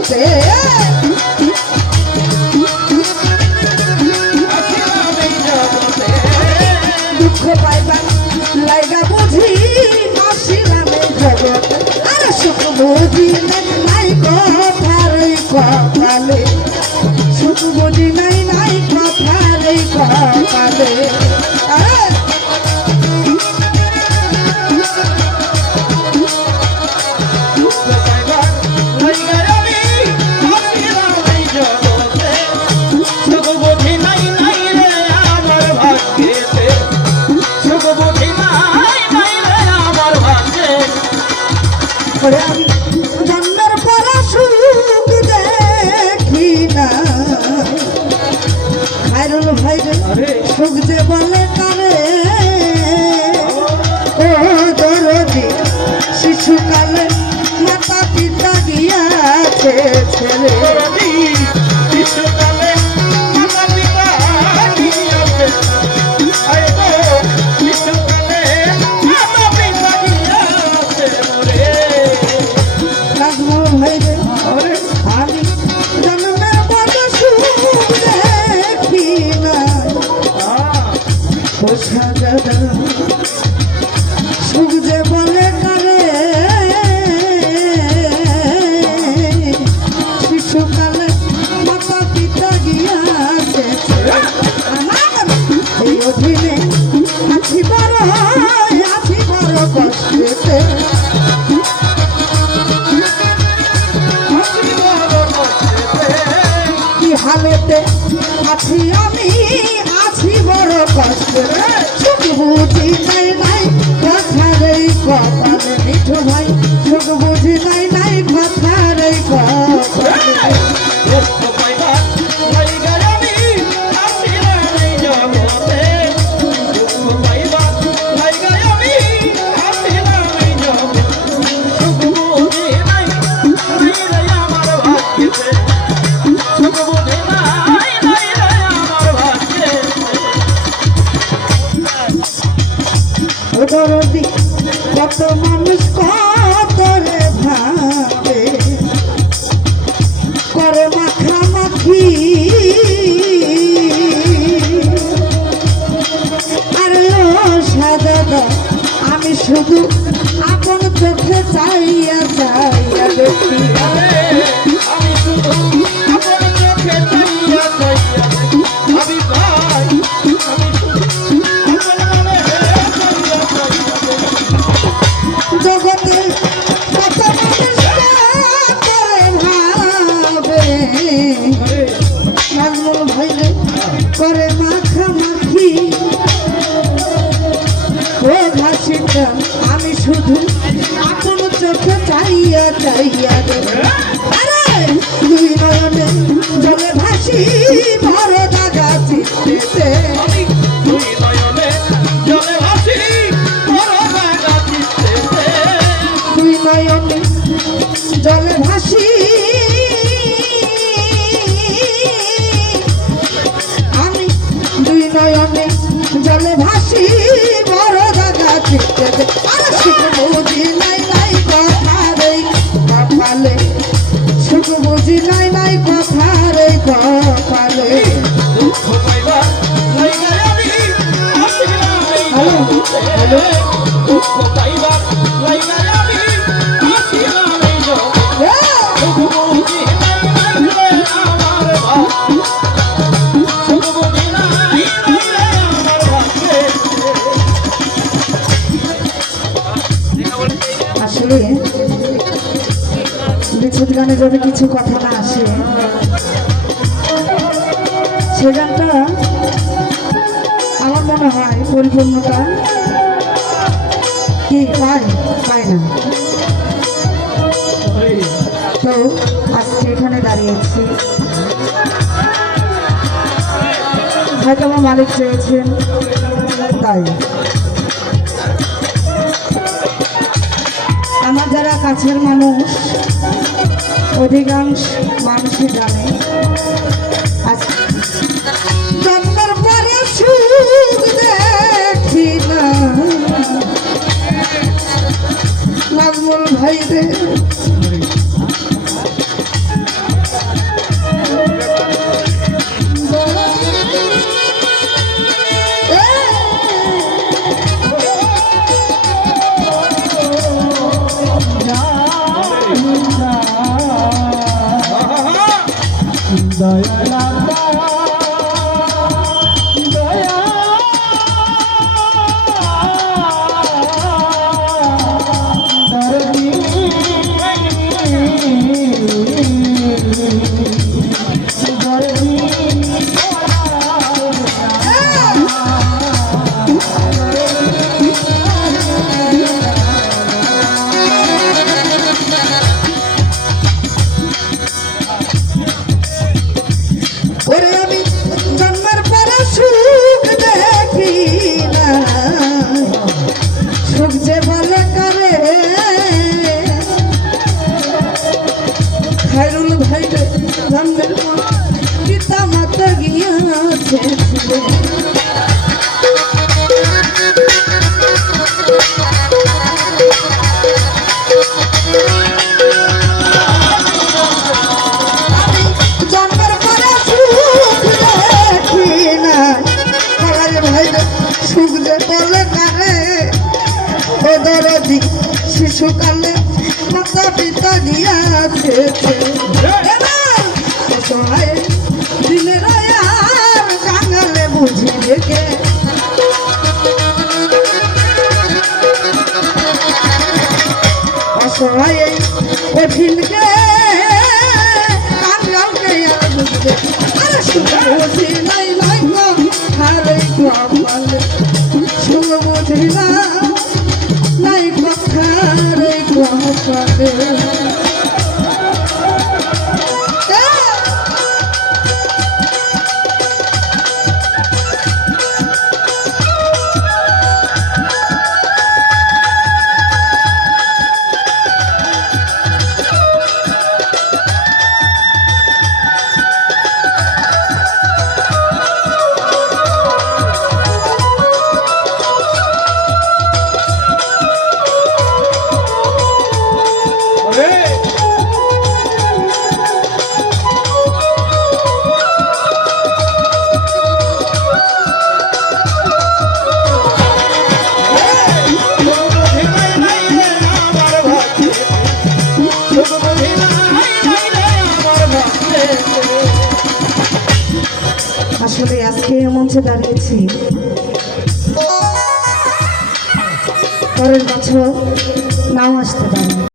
জগতে দুঃখ পাইবার লাইগা বুঝি আসিলাম এই জগতে আর সুখ বুঝি নাই কথার কপালে সুখ বুঝি নাই কথার কপালে জন্মের পর সুখ দেখি না খায়রুল ভাই সুখ যে বলে কারে ও দরদি শিশুকালে মাতা পিতা গিয়াছে ছেলে শিশুকালে মাতা পিতা গিয়াছে আমি জন্মের পর সুখ দেখি না সুখ যে বলে কারে শিশুকালে মাতা পিতা গিয়াছে আমার এই অধীনে আছি বড় কষ্টেতে হালেতে আছি আমি আছি বড় কষ্টে সুখ বুঝি নাই কথার কপালে মিঠু ভাই সুখ বুঝি নাই কথার কপালে কত মানুষ কত রে ভাবে করে মাখামাখি আরে ও সাদা আমি শুধু আপন চোখে চাইয়া দেখি আমি শুধু আপন চোখে চাইয়া জগতে কত মানুষ করে ভাবে নাজমুল ভাই করে মাখামাখি ও ঘাসিটা আমি শুধু আপন চোখে চাইয়া আরে দুই নয়নে জলে ভাসি ভর দাগা চিত্তে জলে ভাসি আমি দুই নয়নে জলে ভাসি বড় দাগা চিত্তে আর সুখ বুঝি নাই কথার কপালে সুখ বুঝি নাই কথার কপালে আসলে বিচ্ছেদ গানে যদি কিছু কথা না আসে সে গানটা আমার মনে হয় পরিপূর্ণতা কি পায় না। তো আজকে এখানে দাঁড়িয়েছি হয়তো আমার মালিক চেয়েছেন তাই। আমার যারা কাছের মানুষ অধিকাংশ মানুষই জানে জন্মের পরে সুখ দেখি না নাজমুল ভাই রে দয়া পিতা মাতা গিয়াছে জন্মের পরে সুখ দেখি না ভাই সুখ যে বলে কারে ও দরদি শিশুকালে মাতা পিতা গিয়াছে দিনের জানালে বুঝি দেখে অসহায় কঠিনকে কামড়াকে আর বুঝতে আর সুখী নাই নাই হারে কপালে সুখ বুঝি না নাই কথারে কপালে আসলে আজকে মঞ্চে দাঁড়িয়েছি পরের বছর নাও আসতে পারে।